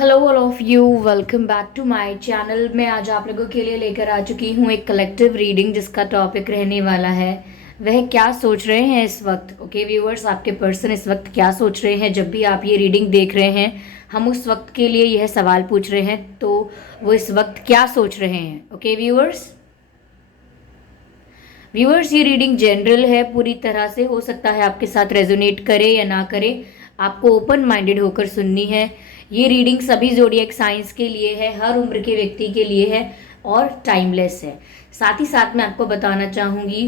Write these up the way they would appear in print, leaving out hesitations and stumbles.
Hello all of you, welcome back to my channel. मैं आज आप लोगों के लिए लेकर आ चुकी हूँ एक कलेक्टिव रीडिंग जिसका टॉपिक रहने वाला है वह क्या सोच रहे हैं इस वक्त। ओके व्यूअर्स, आपके पर्सन इस वक्त क्या सोच रहे हैं। जब भी आप ये रीडिंग देख रहे हैं, हम उस वक्त के लिए यह सवाल पूछ रहे हैं, तो वो इस वक्त क्या सोच रहे हैं। ओके व्यूअर्स, ये रीडिंग जनरल है, पूरी तरह से हो सकता है आपके साथ रेजोनेट करे या ना करे। आपको ओपन माइंडेड होकर सुननी है। ये रीडिंग सभी जोडिएक साइंस के लिए है, हर उम्र के व्यक्ति के लिए है और टाइमलेस है। साथ ही साथ मैं आपको बताना चाहूँगी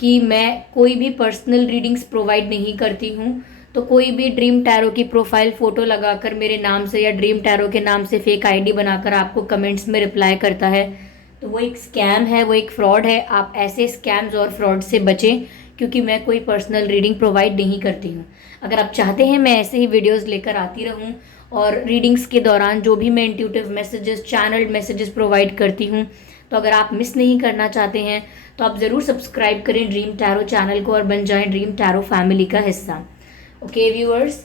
कि मैं कोई भी पर्सनल रीडिंग्स प्रोवाइड नहीं करती हूँ। तो कोई भी ड्रीम टैरो की प्रोफाइल फ़ोटो लगाकर मेरे नाम से या ड्रीम टैरो के नाम से फेक आईडी बनाकर आपको कमेंट्स में रिप्लाई करता है, तो वो एक स्कैम है, वो एक फ्रॉड है। आप ऐसे स्कैम्स और फ्रॉड से बचें, क्योंकि मैं कोई पर्सनल रीडिंग प्रोवाइड नहीं करती हूँ। अगर आप चाहते हैं मैं ऐसे ही वीडियोस लेकर आती रहूँ और रीडिंग्स के दौरान जो भी मैं intuitive messages, channelled messages provide करती हूँ, तो अगर आप मिस नहीं करना चाहते हैं तो आप ज़रूर सब्सक्राइब करें ड्रीम टैरो चैनल को और बन जाएं ड्रीम टैरो फैमिली का हिस्सा। ओके व्यूअर्स,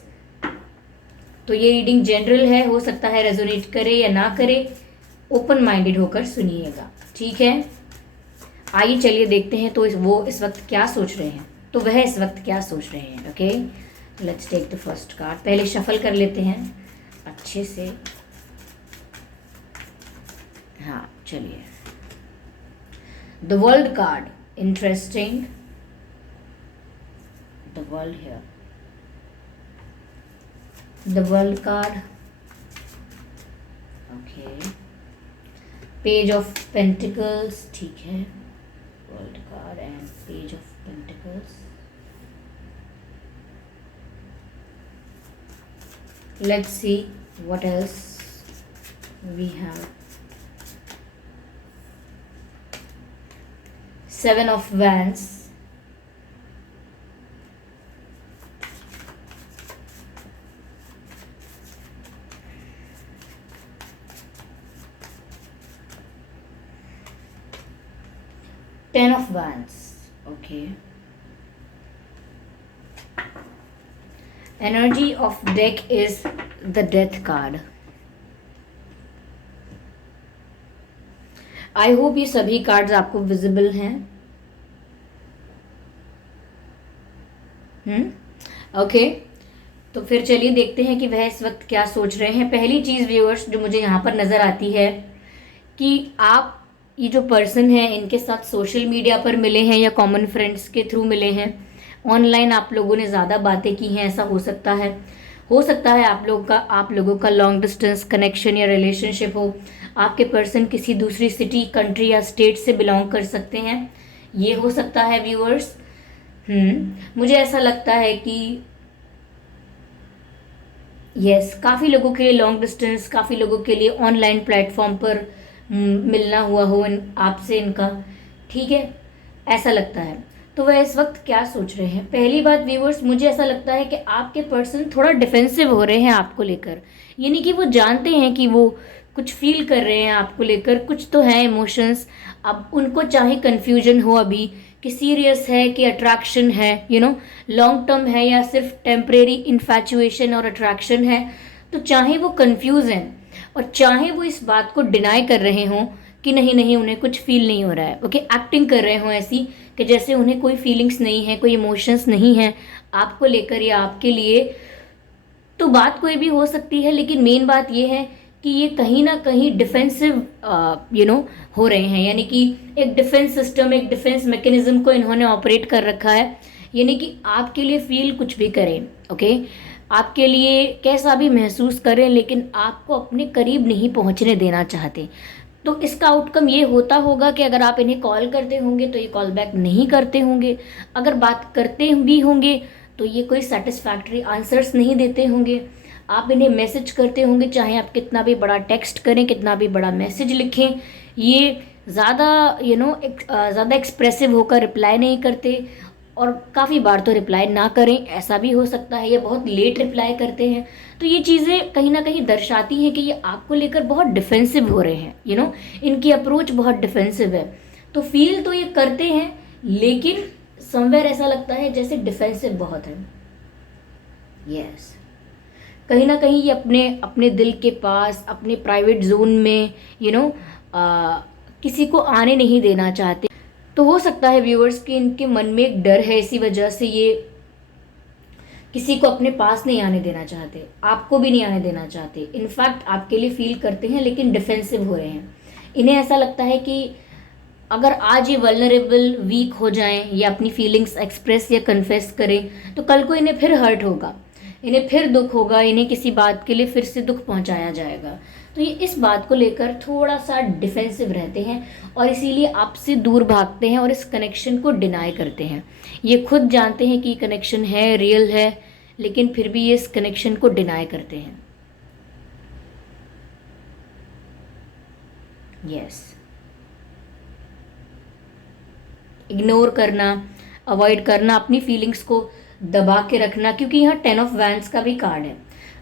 तो ये रीडिंग जनरल है, हो सकता है रेजोनेट करे या ना करे। ओपन माइंडेड होकर सुनिएगा, ठीक है। आइए चलिए देखते हैं तो वो इस वक्त क्या सोच रहे हैं, तो वह इस वक्त क्या सोच रहे हैं। Okay, let's take the first card. पहले शफल कर लेते हैं अच्छे से। हाँ चलिए, the world card, interesting. The world here, the world card. Okay, page of pentacles, ठीक है। World card and page of pentacles. Let's see what else we have. Seven of Wands. Ten of Wands. Okay. Energy of deck is the Death card. I hope ये सभी cards आपको visible हैं। Okay, तो फिर चलिए देखते हैं कि वह इस वक्त क्या सोच रहे हैं। पहली चीज व्यूअर्स जो मुझे यहाँ पर नजर आती है कि आप ये जो पर्सन है इनके साथ सोशल मीडिया पर मिले हैं या कॉमन फ्रेंड्स के थ्रू मिले हैं। ऑनलाइन आप लोगों ने ज़्यादा बातें की हैं, ऐसा हो सकता है आप लोगों का लॉन्ग डिस्टेंस कनेक्शन या रिलेशनशिप हो। आपके पर्सन किसी दूसरी सिटी, कंट्री या स्टेट से बिलोंग कर सकते हैं, ये हो सकता है व्यूअर्स। मुझे ऐसा लगता है कि यस, काफ़ी लोगों के लिए लॉन्ग डिस्टेंस, काफ़ी लोगों के लिए ऑनलाइन प्लेटफॉर्म पर मिलना हुआ हो आपसे इनका, ठीक है, ऐसा लगता है। तो वह इस वक्त क्या सोच रहे हैं। पहली बात व्यूअर्स, मुझे ऐसा लगता है कि आपके पर्सन थोड़ा डिफेंसिव हो रहे हैं आपको लेकर, यानी कि वो जानते हैं कि वो कुछ फील कर रहे हैं आपको लेकर, कुछ तो है इमोशंस। अब उनको चाहे कन्फ्यूजन हो अभी कि सीरियस है कि अट्रैक्शन है, लॉन्ग टर्म है या सिर्फ टेम्परेरी इन्फैचुएशन और अट्रैक्शन है, तो चाहे वो कन्फ्यूज हैं और चाहे वो इस बात को डिनाई कर रहे हों कि नहीं नहीं उन्हें कुछ फील नहीं हो रहा है, ओके, एक्टिंग कर रहे हों ऐसी कि जैसे उन्हें कोई फीलिंग्स नहीं है, कोई इमोशंस नहीं है आपको लेकर या आपके लिए, तो बात कोई भी हो सकती है। लेकिन मेन बात ये है कि ये कहीं ना कहीं डिफेंसिव हो रहे हैं, यानी कि एक डिफेंस सिस्टम, एक डिफेंस मैकेनिज्म को इन्होंने ऑपरेट कर रखा है, यानी कि आपके लिए फील कुछ भी करें, ओके, आपके लिए कैसा भी महसूस करें, लेकिन आपको अपने करीब नहीं पहुंचने देना चाहते। तो इसका आउटकम ये होता होगा कि अगर आप इन्हें कॉल करते होंगे तो ये कॉल बैक नहीं करते होंगे, अगर बात करते भी होंगे तो ये कोई सेटिस्फैक्ट्री आंसर्स नहीं देते होंगे। आप इन्हें मैसेज करते होंगे, चाहे आप कितना भी बड़ा टेक्स्ट करें, कितना भी बड़ा मैसेज लिखें, ये ज़्यादा ज़्यादा एक्सप्रेसिव होकर रिप्लाई नहीं करते, और काफ़ी बार तो रिप्लाई ना करें, ऐसा भी हो सकता है, ये बहुत लेट रिप्लाई करते हैं। तो ये चीज़ें कहीं ना कहीं दर्शाती हैं कि ये आपको लेकर बहुत डिफेंसिव हो रहे हैं, इनकी अप्रोच बहुत डिफेंसिव है। तो फील तो ये करते हैं, लेकिन समवेयर ऐसा लगता है जैसे डिफेंसिव बहुत है। यस, कहीं ना कहीं ये अपने अपने दिल के पास, अपने प्राइवेट जोन में किसी को आने नहीं देना चाहते। तो हो सकता है व्यूअर्स कि इनके मन में एक डर है, इसी वजह से ये किसी को अपने पास नहीं आने देना चाहते, आपको भी नहीं आने देना चाहते। इनफैक्ट आपके लिए फील करते हैं लेकिन डिफेंसिव हो रहे हैं। इन्हें ऐसा लगता है कि अगर आज ये वल्नरेबल वीक हो जाएं या अपनी फीलिंग्स एक्सप्रेस या कन्फेस करें तो कल को इन्हें फिर हर्ट होगा, इन्हें फिर दुख होगा, इन्हें किसी बात के लिए फिर से दुख पहुंचाया जाएगा। तो ये इस बात को लेकर थोड़ा सा डिफेंसिव रहते हैं और इसीलिए आपसे दूर भागते हैं और इस कनेक्शन को डिनाई करते हैं। ये खुद जानते हैं कि कनेक्शन है, रियल है, लेकिन फिर भी ये इस कनेक्शन को डिनाई करते हैं। यस, इग्नोर करना, अवॉइड करना, अपनी फीलिंग्स को दबा के रखना, क्योंकि यहाँ 10 ऑफ वैंड्स का भी कार्ड है।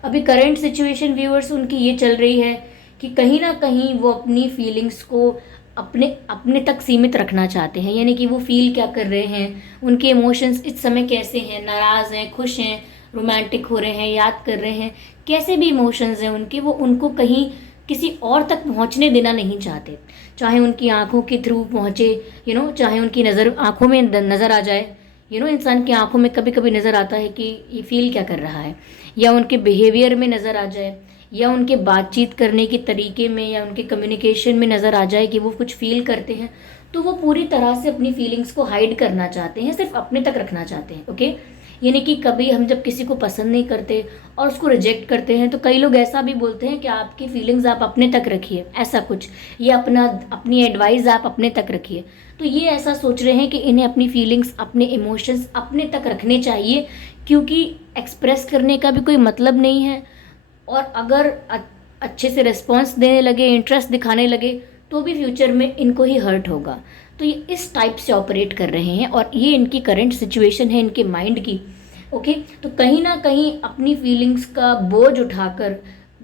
अभी करंट सिचुएशन व्यूअर्स उनकी ये चल रही है कि कहीं ना कहीं वो अपनी फीलिंग्स को अपने अपने तक सीमित रखना चाहते हैं, यानी कि वो फील क्या कर रहे हैं, उनके इमोशंस इस समय कैसे हैं, नाराज़ हैं, खुश हैं, रोमांटिक हो रहे हैं, याद कर रहे हैं, कैसे भी इमोशंस हैं उनके, वो उनको कहीं किसी और तक पहुंचने देना नहीं चाहते। चाहे उनकी आंखों के थ्रू पहुंचे, चाहे उनकी नज़र आंखों में नज़र आ जाए, इंसान की आंखों में कभी कभी नज़र आता है कि ये फील क्या कर रहा है, या उनके बिहेवियर में नज़र आ जाए, या उनके बातचीत करने के तरीके में या उनके कम्युनिकेशन में नज़र आ जाए कि वो कुछ फील करते हैं। तो वो पूरी तरह से अपनी फीलिंग्स को हाइड करना चाहते हैं, सिर्फ अपने तक रखना चाहते हैं। ओके, यानी कि कभी हम जब किसी को पसंद नहीं करते और उसको रिजेक्ट करते हैं तो कई लोग ऐसा भी बोलते हैं कि आपकी फीलिंग्स आप अपने तक रखिए, ऐसा कुछ, या अपनी एडवाइस आप अपने तक रखिए। तो ये ऐसा सोच रहे हैं कि इन्हें अपनी फीलिंग्स, अपने इमोशंस अपने तक रखने चाहिए, क्योंकि एक्सप्रेस करने का भी कोई मतलब नहीं है, और अगर अच्छे से रिस्पॉन्स देने लगे, इंटरेस्ट दिखाने लगे, तो भी फ्यूचर में इनको ही हर्ट होगा। तो ये इस टाइप से ऑपरेट कर रहे हैं और ये इनकी करंट सिचुएशन है इनके माइंड की। ओके, तो कहीं ना कहीं अपनी फीलिंग्स का बोझ उठाकर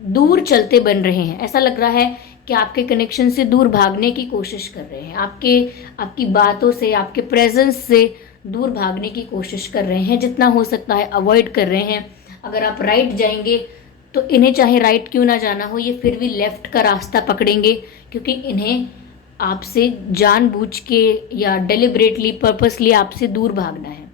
दूर चलते बन रहे हैं। ऐसा लग रहा है कि आपके कनेक्शन से दूर भागने की कोशिश कर रहे हैं, आपकी बातों से, आपके प्रेजेंस से दूर भागने की कोशिश कर रहे हैं, जितना हो सकता है अवॉइड कर रहे हैं। अगर आप राइट जाएंगे तो इन्हें चाहे राइट क्यों ना जाना हो, ये फिर भी लेफ्ट का रास्ता पकड़ेंगे, क्योंकि इन्हें आपसे जानबूझ के या डेलिबरेटली, पर्पसली आपसे दूर भागना है।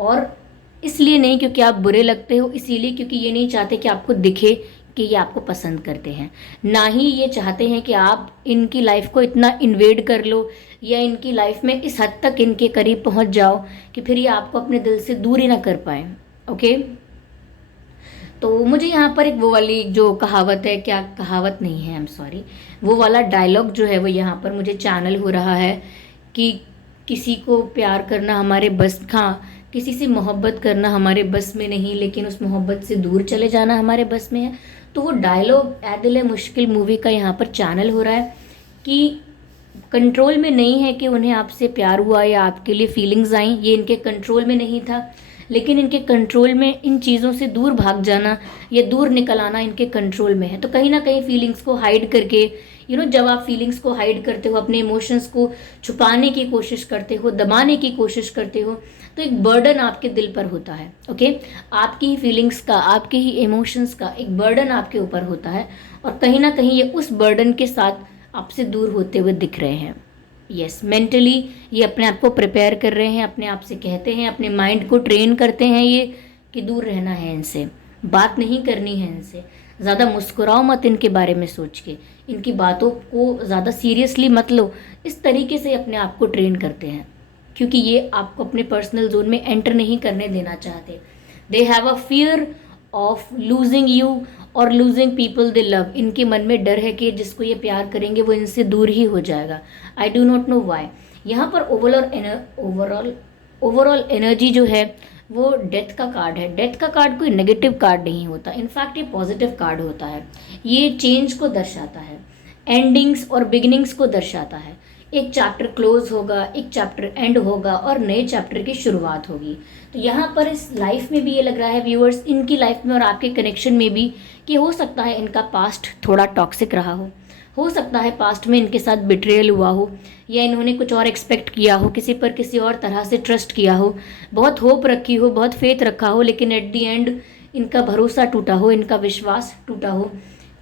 और इसलिए नहीं क्योंकि आप बुरे लगते हो, इसीलिए क्योंकि ये नहीं चाहते कि आपको दिखे कि ये आपको पसंद करते हैं, ना ही ये चाहते हैं कि आप इनकी लाइफ को इतना इन्वेड कर लो या इनकी लाइफ में इस हद तक इनके करीब पहुंच जाओ कि फिर ये आपको अपने दिल से दूर ही ना कर पाए। ओके, तो मुझे यहाँ पर एक वो वाली जो कहावत है, क्या कहावत नहीं है, आई एम सॉरी, वो वाला डायलॉग जो है वो यहाँ पर मुझे चैनल हो रहा है कि किसी को प्यार करना हमारे बस, हाँ, किसी से मोहब्बत करना हमारे बस में नहीं, लेकिन उस मोहब्बत से दूर चले जाना हमारे बस में है। तो वो डायलॉग ऐ दिल है मुश्किल मूवी का यहाँ पर चैनल हो रहा है कि कंट्रोल में नहीं है कि उन्हें आपसे प्यार हुआ या आपके लिए फीलिंग्स आई, ये इनके कंट्रोल में नहीं था, लेकिन इनके कंट्रोल में इन चीज़ों से दूर भाग जाना या दूर निकल आना इनके कंट्रोल में है। तो कहीं ना कहीं फीलिंग्स को हाइड करके, जब आप फीलिंग्स को हाइड करते हो, अपने इमोशंस को छुपाने की कोशिश करते हो, दबाने की कोशिश करते हो, तो एक बर्डन आपके दिल पर होता है। ओके, आपकी ही फीलिंग्स का, आपके ही इमोशंस का एक बर्डन आपके ऊपर होता है, और कहीं ना कहीं ये उस बर्डन के साथ आपसे दूर होते हुए दिख रहे हैं। यस, मेंटली ये अपने आप को प्रिपेयर कर रहे हैं, अपने आप से कहते हैं, अपने माइंड को ट्रेन करते हैं ये कि दूर रहना है इनसे, बात नहीं करनी है इनसे, ज़्यादा मुस्कुराओ मत इनके बारे में सोच के, इनकी बातों को ज़्यादा सीरियसली मत लो, इस तरीके से अपने आप को ट्रेन करते हैं, क्योंकि ये आपको अपने पर्सनल जोन में एंटर नहीं करने देना चाहते। They have a fear of losing you और लूजिंग पीपल दे लव। इनके मन में डर है कि जिसको ये प्यार करेंगे वो इनसे दूर ही हो जाएगा। I do not know why. यहाँ पर ओवरऑल एनर्जी जो है वो डेथ का कार्ड है। डेथ का कार्ड कोई नेगेटिव कार्ड नहीं होता, इनफैक्ट ये पॉजिटिव कार्ड होता है। ये चेंज को दर्शाता है, एंडिंग्स और बिगिनिंग्स को दर्शाता है। एक चैप्टर क्लोज होगा, एक चैप्टर एंड होगा और नए चैप्टर की शुरुआत होगी। तो यहाँ पर इस लाइफ में भी ये लग रहा है व्यूअर्स, इनकी लाइफ में और आपके कनेक्शन में भी, कि हो सकता है इनका पास्ट थोड़ा टॉक्सिक रहा हो सकता है पास्ट में इनके साथ बिट्रेयल हुआ हो, या इन्होंने कुछ और एक्सपेक्ट किया हो, किसी पर किसी और तरह से ट्रस्ट किया हो, बहुत होप रखी हो, बहुत फेथ रखा हो, लेकिन एट दी एंड इनका भरोसा टूटा हो, इनका विश्वास टूटा हो,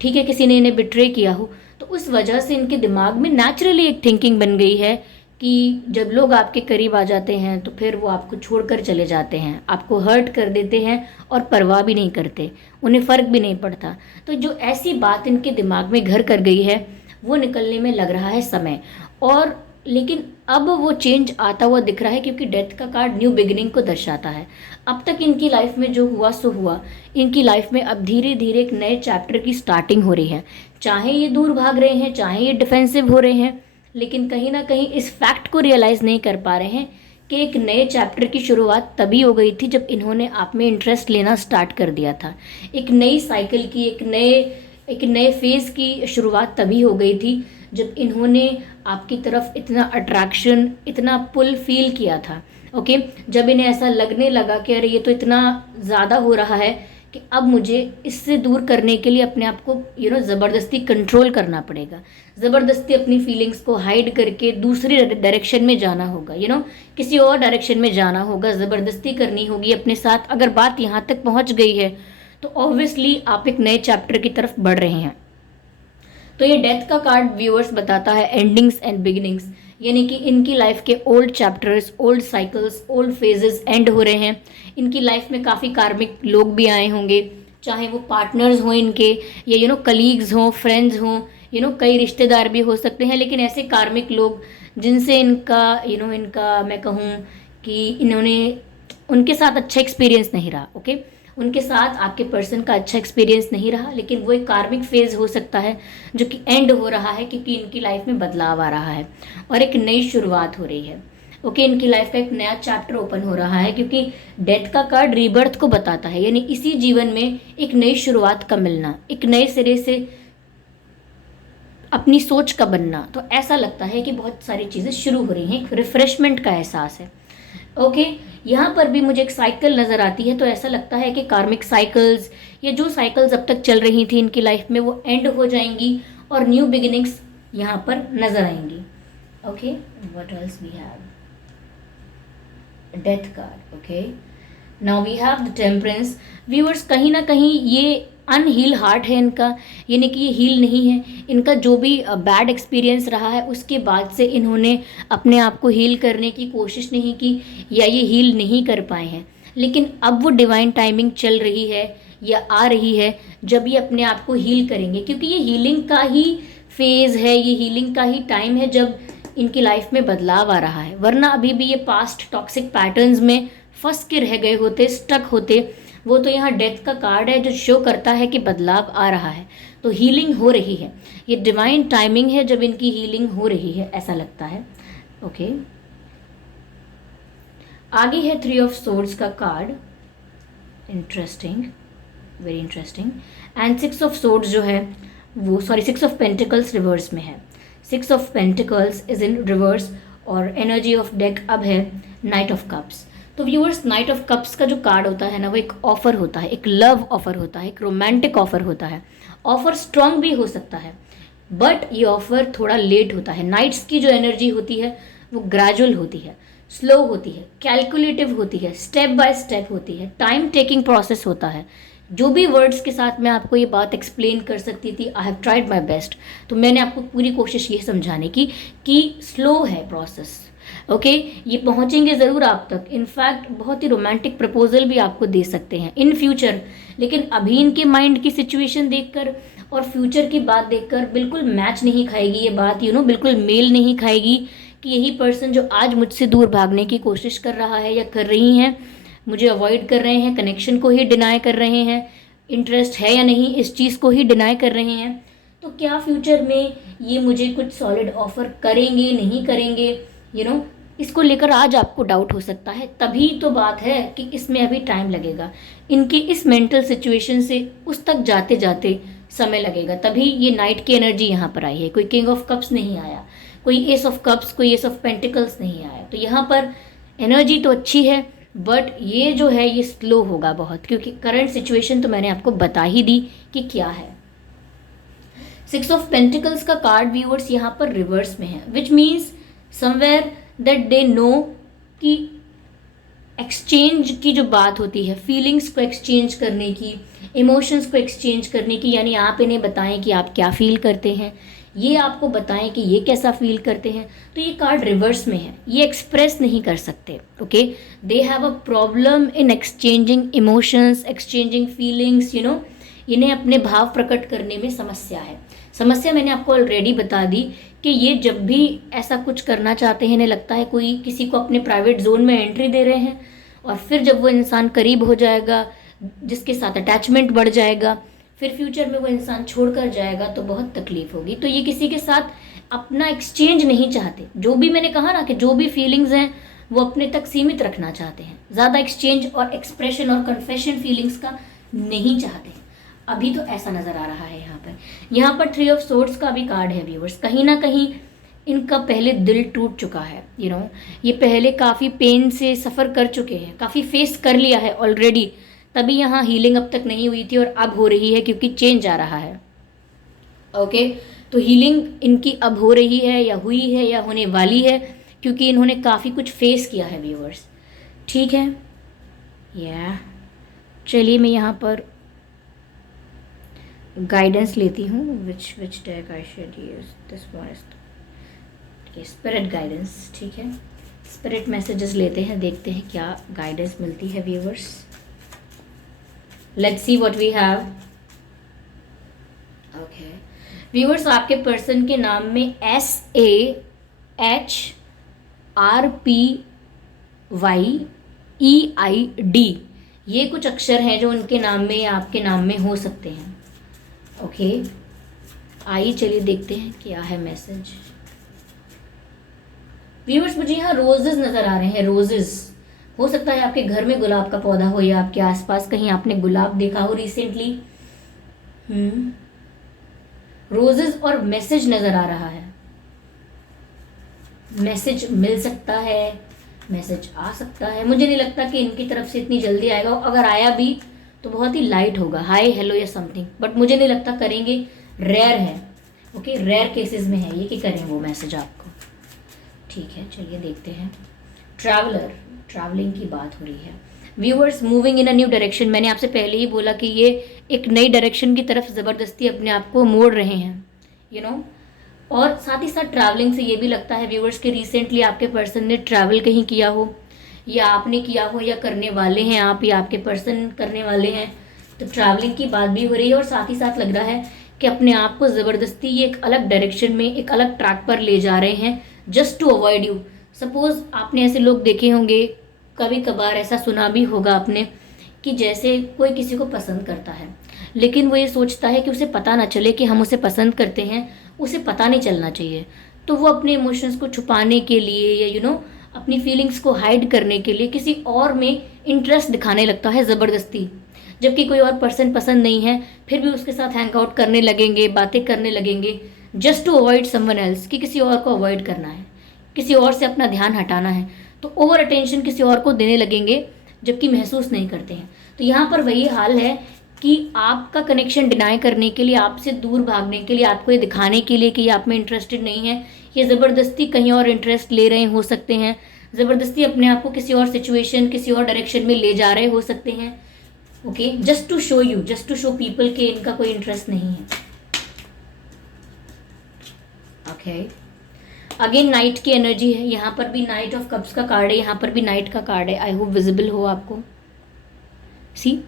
ठीक है, किसी ने इन्हें बिट्रे किया हो, तो उस वजह से इनके दिमाग में नेचुरली एक थिंकिंग बन गई है कि जब लोग आपके करीब आ जाते हैं तो फिर वो आपको छोड़कर चले जाते हैं, आपको हर्ट कर देते हैं और परवाह भी नहीं करते, उन्हें फ़र्क भी नहीं पड़ता। तो जो ऐसी बात इनके दिमाग में घर कर गई है वो निकलने में लग रहा है समय। और लेकिन अब वो चेंज आता हुआ दिख रहा है, क्योंकि डेथ का कार्ड न्यू बिगिनिंग को दर्शाता है। अब तक इनकी लाइफ में जो हुआ सो हुआ, इनकी लाइफ में अब धीरे धीरे एक नए चैप्टर की स्टार्टिंग हो रही है। चाहे ये दूर भाग रहे हैं, चाहे ये डिफेंसिव हो रहे हैं, लेकिन कहीं ना कहीं इस फैक्ट को रियलाइज़ नहीं कर पा रहे हैं कि एक नए चैप्टर की शुरुआत तभी हो गई थी जब इन्होंने आप में इंटरेस्ट लेना स्टार्ट कर दिया था। एक नई साइकिल की, एक नए फेज़ की शुरुआत तभी हो गई थी जब इन्होंने आपकी तरफ इतना अट्रैक्शन, इतना पुल फील किया था। ओके, जब इन्हें ऐसा लगने लगा कि अरे ये तो इतना ज़्यादा हो रहा है कि अब मुझे इससे दूर करने के लिए अपने आप को ज़बरदस्ती कंट्रोल करना पड़ेगा, ज़बरदस्ती अपनी फीलिंग्स को हाइड करके दूसरी डायरेक्शन में जाना होगा, किसी और डायरेक्शन में जाना होगा, ज़बरदस्ती करनी होगी अपने साथ। अगर बात यहाँ तक पहुँच गई है तो ऑब्वियसली आप एक नए चैप्टर की तरफ बढ़ रहे हैं। तो ये डेथ का कार्ड व्यूअर्स बताता है एंडिंग्स एंड बिगिनिंग्स, यानी कि इनकी लाइफ के old chapters, old cycles, old phases and हो रहे हैं। इनकी लाइफ में काफ़ी कार्मिक लोग भी आए होंगे, चाहे वो पार्टनर्स हों इनके, या कलीग्स हों, फ्रेंड्स हों, कई रिश्तेदार भी हो सकते हैं, लेकिन ऐसे कार्मिक लोग जिनसे इनका मैं कहूँ कि इन्होंने उनके साथ अच्छा एक्सपीरियंस नहीं रहा। ओके, उनके साथ आपके पर्सन का अच्छा एक्सपीरियंस नहीं रहा, लेकिन वो एक कार्मिक फेज हो सकता है जो कि एंड हो रहा है, क्योंकि इनकी लाइफ में बदलाव आ रहा है और एक नई शुरुआत हो रही है। ओके, इनकी लाइफ का एक नया चैप्टर ओपन हो रहा है, क्योंकि डेथ का कार्ड रीबर्थ को बताता है, यानी इसी जीवन में एक नई शुरुआत का मिलना, एक नए सिरे से अपनी सोच का बनना। तो ऐसा लगता है कि बहुत सारी चीज़ें शुरू हो रही हैं, एक रिफ्रेशमेंट का एहसास है। ओके, यहाँ पर भी मुझे एक साइकिल नज़र आती है, तो ऐसा लगता है कि कार्मिक साइकिल्स या जो साइकिल्स अब तक चल रही थी इनकी लाइफ में वो एंड हो जाएंगी और न्यू बिगिनिंग्स यहाँ पर नज़र आएंगी। Okay, what else we have, death card. Okay, now we have the temperance. Viewers, कहीं ना कहीं ये अनहील हार्ट है इनका, यानी कि ये हील नहीं है। इनका जो भी बैड एक्सपीरियंस रहा है उसके बाद से इन्होंने अपने आप को हील करने की कोशिश नहीं की, या ये हील नहीं कर पाए हैं। लेकिन अब वो डिवाइन टाइमिंग चल रही है या आ रही है जब ये अपने आप को हील करेंगे, क्योंकि ये हीलिंग का ही फेज़ है, ये हीलिंग का ही टाइम है जब इनकी लाइफ में बदलाव आ रहा है। वरना अभी भी ये पास्ट टॉक्सिक पैटर्न्स में फंस के रह गए होते, स्टक होते। वो तो यहाँ डेथ का कार्ड है जो शो करता है कि बदलाव आ रहा है, तो हीलिंग हो रही है। ये डिवाइन टाइमिंग है जब इनकी हीलिंग हो रही है, ऐसा लगता है। ओके, आगे है 3 ऑफ सोर्ड्स का card, interesting, very interesting. And 6 of swords जो है वो 6 ऑफ पेंटिकल्स रिवर्स में है। 6 of pentacles is in reverse और एनर्जी ऑफ डेक अब है नाइट ऑफ कप्स। तो व्यूअर्स, नाइट ऑफ कप्स का जो कार्ड होता है ना, वो एक ऑफर होता है, एक लव ऑफर होता है, एक रोमांटिक ऑफर होता है। ऑफर स्ट्रांग भी हो सकता है, बट ये ऑफर थोड़ा लेट होता है। नाइट्स की जो एनर्जी होती है वो ग्रेजुअल होती है, स्लो होती है, कैलकुलेटिव होती है, स्टेप बाय स्टेप होती है, टाइम टेकिंग प्रोसेस होता है। जो भी वर्ड्स के साथ मैं आपको ये बात एक्सप्लेन कर सकती थी, I have tried my best. तो मैंने आपको पूरी कोशिश ये समझाने की कि स्लो है प्रोसेस। ओके, ये पहुंचेंगे ज़रूर आप तक। इनफैक्ट बहुत ही रोमांटिक प्रपोजल भी आपको दे सकते हैं इन फ्यूचर, लेकिन अभी इनके माइंड की सिचुएशन देखकर और फ्यूचर की बात देखकर बिल्कुल मैच नहीं खाएगी ये बात, बिल्कुल मेल नहीं खाएगी कि यही पर्सन जो आज मुझसे दूर भागने की कोशिश कर रहा है या कर रही हैं, मुझे अवॉइड कर रहे हैं, कनेक्शन को ही डिनाई कर रहे हैं, इंटरेस्ट है या नहीं इस चीज़ को ही डिनाई कर रहे हैं, तो क्या फ्यूचर में ये मुझे कुछ सॉलिड ऑफर करेंगे, नहीं करेंगे, इसको लेकर आज आपको डाउट हो सकता है। तभी तो बात है कि इसमें अभी टाइम लगेगा, इनके इस मेंटल सिचुएशन से उस तक जाते जाते समय लगेगा। तभी ये नाइट की एनर्जी यहाँ पर आई है, कोई किंग ऑफ कप्स नहीं आया, कोई एस ऑफ कप्स, कोई एस ऑफ पेंटिकल्स नहीं आया। तो यहाँ पर एनर्जी तो अच्छी है, बट ये जो है ये स्लो होगा बहुत, क्योंकि करंट सिचुएशन तो मैंने आपको बता ही दी कि क्या है। 6 ऑफ पेंटिकल्स का कार्ड व्यूअर्स यहाँ पर रिवर्स में है, which means somewhere that they know कि एक्सचेंज की जो बात होती है, फीलिंग्स को एक्सचेंज करने की, इमोशंस को एक्सचेंज करने की, यानी आप इन्हें बताएं कि आप क्या फील करते हैं, ये आपको बताएं कि ये कैसा फील करते हैं, तो ये कार्ड रिवर्स में है, ये एक्सप्रेस नहीं कर सकते। Okay, they have a problem in exchanging emotions, exchanging feelings, इन्हें अपने भाव प्रकट करने में समस्या है। समस्या मैंने आपको ऑलरेडी बता दी कि ये जब भी ऐसा कुछ करना चाहते हैं, इन्हें लगता है कोई किसी को अपने प्राइवेट जोन में एंट्री दे रहे हैं, और फिर जब वो इंसान करीब हो जाएगा, जिसके साथ अटैचमेंट बढ़ जाएगा, फिर फ्यूचर में वो इंसान छोड़कर जाएगा तो बहुत तकलीफ होगी। तो ये किसी के साथ अपना एक्सचेंज नहीं चाहते। जो भी मैंने कहा ना कि जो भी फीलिंग्स हैं वो अपने तक सीमित रखना चाहते हैं, ज़्यादा एक्सचेंज और एक्सप्रेशन और कन्फेशन फीलिंग्स का नहीं चाहते हैं। अभी तो ऐसा नज़र आ रहा है। यहाँ पर 3 ऑफ सोर्ड्स का भी कार्ड है व्यूअर्स। कहीं ना कहीं इनका पहले दिल टूट चुका है, ये पहले काफ़ी पेन से सफ़र कर चुके हैं, काफ़ी फेस कर लिया है ऑलरेडी, तभी यहाँ हीलिंग अब तक नहीं हुई थी और अब हो रही है क्योंकि चेंज आ रहा है। ओके, तो हीलिंग इनकी अब हो रही है या हुई है या होने वाली है, क्योंकि इन्होंने काफ़ी कुछ फेस किया है व्यूअर्स। ठीक है, चलिए मैं यहाँ पर गाइडेंस लेती हूँ। Which deck I should use, this one is spirit guidance. ठीक है, स्पिरिट मैसेजेस लेते हैं, देखते हैं क्या गाइडेंस मिलती है viewers. Let's see what we have. Okay viewers, आपके पर्सन के नाम में SAHRPYEID ये कुछ अक्षर हैं जो उनके नाम में या आपके नाम में हो सकते हैं। ओके, आइए चलिए देखते हैं क्या है मैसेज। व्यूअर्स, मुझे यहाँ रोजेस नजर आ रहे हैं। रोजेस हो सकता है आपके घर में गुलाब का पौधा हो या आपके आसपास कहीं आपने गुलाब देखा हो रिसेंटली। रोजेस और मैसेज नजर आ रहा है। मैसेज मिल सकता है, मैसेज आ सकता है। मुझे नहीं लगता कि इनकी तरफ से इतनी जल्दी आएगा, अगर आया भी तो बहुत ही लाइट होगा, हाय हेलो या समथिंग, बट मुझे नहीं लगता करेंगे, रेयर है। ओके, रेयर केसेस में है ये कि करें वो मैसेज आपको। ठीक है, चलिए देखते हैं। ट्रैवलिंग की बात हो रही है viewers. Moving in a new direction, मैंने आपसे पहले ही बोला कि ये एक नई डायरेक्शन की तरफ ज़बरदस्ती अपने आप को मोड़ रहे हैं, और साथ ही साथ ट्रैवलिंग से ये भी लगता है व्यूअर्स कि रिसेंटली आपके पर्सन ने ट्रैवल कहीं किया हो, या आपने किया हो, या करने वाले हैं आप, या आपके पर्सन करने वाले हैं। तो ट्रैवलिंग की बात भी हो रही है, और साथ ही साथ लग रहा है कि अपने आप को ज़बरदस्ती ये एक अलग डायरेक्शन में, एक अलग ट्रैक पर ले जा रहे हैं, just to avoid you. Suppose आपने ऐसे लोग देखे होंगे, कभी कभार ऐसा सुना भी होगा आपने, कि जैसे कोई किसी को पसंद करता है, लेकिन वो ये सोचता है कि उसे पता ना चले कि हम उसे पसंद करते हैं, उसे पता नहीं चलना चाहिए। तो वो अपने इमोशंस को छुपाने के लिए या अपनी फीलिंग्स को हाइड करने के लिए किसी और में इंटरेस्ट दिखाने लगता है ज़बरदस्ती। जबकि कोई और पर्सन पसंद नहीं है, फिर भी उसके साथ हैंग आउट करने लगेंगे, बातें करने लगेंगे, just to avoid someone else, कि किसी और को अवॉइड करना है, किसी और से अपना ध्यान हटाना है। तो ओवर अटेंशन किसी और को देने लगेंगे, जबकि महसूस नहीं करते हैं। तो यहाँ पर वही हाल है कि आपका कनेक्शन डिनाई करने के लिए, आपसे दूर भागने के लिए, आपको ये दिखाने के लिए कि ये आप में इंटरेस्टेड नहीं है, ये ज़बरदस्ती कहीं और इंटरेस्ट ले रहे हो सकते हैं, ज़बरदस्ती अपने आप को किसी और सिचुएशन, किसी और डायरेक्शन में ले जा रहे हो सकते हैं। Okay, just to show you, just to show people के इनका कोई इंटरेस्ट नहीं है। ओके, अगेन नाइट की एनर्जी है। यहाँ पर भी नाइट ऑफ कप्स का कार्ड है, यहाँ पर भी नाइट का कार्ड है। आई होप विजिबल हो आपको। See,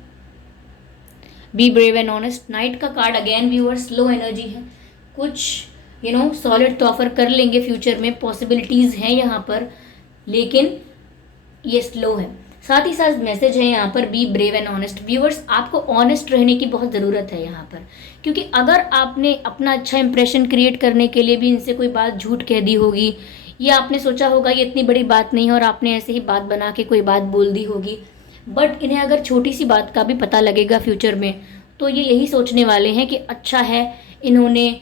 be brave and honest. Knight का card again viewers, low energy है। कुछ सॉलिड तो ऑफर कर लेंगे फ्यूचर में, पॉसिबिलिटीज़ हैं यहाँ पर, लेकिन ये स्लो है। साथ ही साथ मैसेज है यहाँ पर, B brave and honest. Viewers, आपको ऑनेस्ट रहने की बहुत ज़रूरत है यहाँ पर, क्योंकि अगर आपने अपना अच्छा इंप्रेशन क्रिएट करने के लिए भी इनसे कोई बात झूठ कह दी होगी, या आपने सोचा होगा ये इतनी बड़ी बात नहीं है और आपने ऐसे ही बात बना के कोई बात बोल दी होगी, बट इन्हें अगर छोटी सी बात का भी पता लगेगा फ्यूचर में, तो ये यही सोचने वाले हैं कि अच्छा है इन्होंने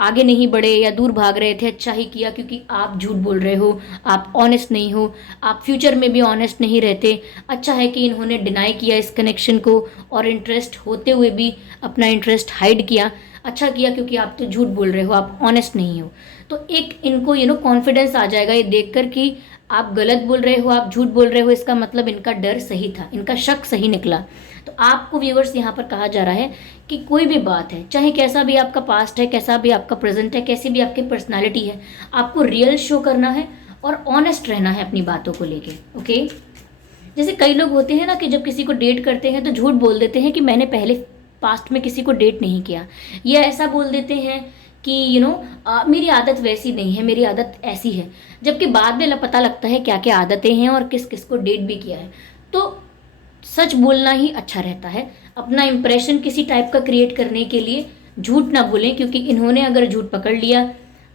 आगे नहीं बढ़े या दूर भाग रहे थे, अच्छा ही किया, क्योंकि आप झूठ बोल रहे हो, आप ऑनेस्ट नहीं हो, आप फ्यूचर में भी ऑनेस्ट नहीं रहते। अच्छा है कि इन्होंने डिनाई किया इस कनेक्शन को, और इंटरेस्ट होते हुए भी अपना इंटरेस्ट हाइड किया। अच्छा किया, क्योंकि आप तो झूठ बोल रहे हो, आप ऑनेस्ट नहीं हो। तो एक इनको कॉन्फिडेंस आ जाएगा ये देखकर कि आप गलत बोल रहे हो, आप झूठ बोल रहे हो, इसका मतलब इनका डर सही था, इनका शक सही निकला। तो आपको व्यूवर्स यहाँ पर कहा जा रहा है कि कोई भी बात है, चाहे कैसा भी आपका पास्ट है, कैसा भी आपका प्रेजेंट है, कैसी भी आपकी पर्सनालिटी है, आपको रियल शो करना है और ऑनेस्ट रहना है अपनी बातों को लेके। ओके, जैसे कई लोग होते हैं ना कि जब किसी को डेट करते हैं तो झूठ बोल देते हैं कि मैंने पहले पास्ट में किसी को डेट नहीं किया, या ऐसा बोल देते हैं कि मेरी आदत वैसी नहीं है, मेरी आदत ऐसी है, जबकि बाद में पता लगता है क्या क्या आदतें हैं और किस किस को डेट भी किया है। तो सच बोलना ही अच्छा रहता है। अपना इंप्रेशन किसी टाइप का क्रिएट करने के लिए झूठ ना बोलें, क्योंकि इन्होंने अगर झूठ पकड़ लिया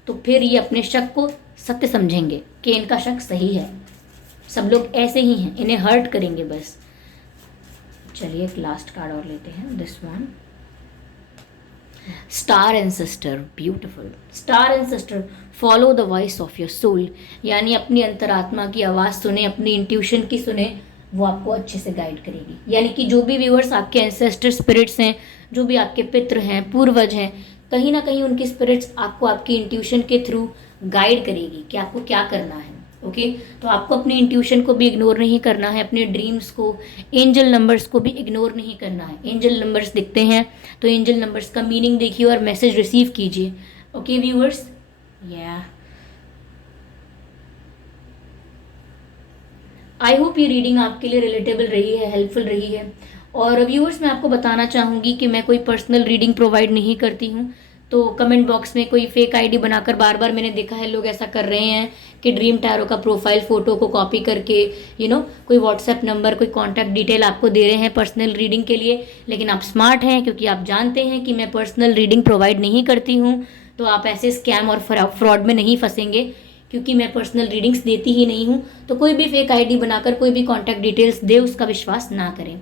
तो फिर ये अपने शक को सत्य समझेंगे कि इनका शक सही है। सब लोग ऐसे ही हैं, इन्हें हर्ट करेंगे बस। चलिए एक लास्ट कार्ड और लेते हैं, this one, star and sister, beautiful. Star and sister, follow the voice of your soul, यानी अपनी अंतरात्मा की आवाज़ सुने, अपनी इंट्यूशन की सुने, वो आपको अच्छे से गाइड करेगी। यानी कि जो भी व्यूअर्स आपके एंसेस्टर स्पिरिट्स हैं, जो भी आपके पितृ हैं, पूर्वज हैं, कहीं ना कहीं उनकी स्पिरिट्स आपको आपकी इंट्यूशन के थ्रू गाइड करेगी कि आपको क्या करना है। ओके, तो आपको अपनी इंट्यूशन को भी इग्नोर नहीं करना है, अपने ड्रीम्स को, एंजल नंबर्स को भी इग्नोर नहीं करना है। एंजल नंबर्स दिखते हैं तो एंजल नंबर्स का मीनिंग देखिए और मैसेज रिसीव कीजिए। ओके व्यूअर्स, या आई होप ये रीडिंग आपके लिए रिलेटेबल रही है, हेल्पफुल रही है। और व्यूअर्स, मैं आपको बताना चाहूँगी कि मैं कोई पर्सनल रीडिंग प्रोवाइड नहीं करती हूँ। तो कमेंट बॉक्स में कोई फेक आईडी बनाकर, बार बार मैंने देखा है लोग ऐसा कर रहे हैं कि ड्रीम टैरो का प्रोफाइल फ़ोटो को कॉपी करके कोई व्हाट्सएप नंबर, कोई कॉन्टैक्ट डिटेल आपको दे रहे हैं पर्सनल रीडिंग के लिए। लेकिन आप स्मार्ट हैं, क्योंकि आप जानते हैं कि मैं पर्सनल रीडिंग प्रोवाइड नहीं करती हूँ, तो आप ऐसे स्कैम और फ्रॉड में नहीं फंसेंगे, क्योंकि मैं पर्सनल रीडिंग्स देती ही नहीं हूँ। तो कोई भी फेक आईडी बनाकर कोई भी कॉन्टैक्ट डिटेल्स दे, उसका विश्वास ना करें।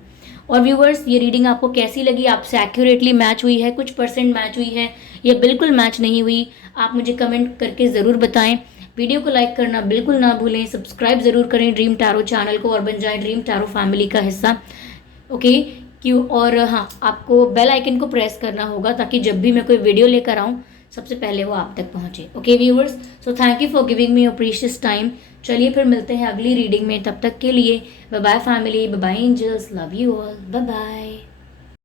और व्यूवर्स, ये रीडिंग आपको कैसी लगी? आपसे एक्यूरेटली मैच हुई है, कुछ परसेंट मैच हुई है, या बिल्कुल मैच नहीं हुई? आप मुझे कमेंट करके ज़रूर बताएं। वीडियो को लाइक करना बिल्कुल ना भूलें, सब्सक्राइब ज़रूर करें ड्रीम टैरो चैनल को और बन जाएं ड्रीम टैरो फैमिली का हिस्सा। ओके, क्यों? और हाँ, आपको बेल आइकन को प्रेस करना होगा ताकि जब भी मैं कोई वीडियो लेकर आऊँ सबसे पहले वो आप तक पहुँचे। Okay viewers, so thank you for giving me your precious time. चलिए फिर मिलते हैं अगली रीडिंग में, तब तक के लिए bye bye family, bye bye angels, love you all, bye bye.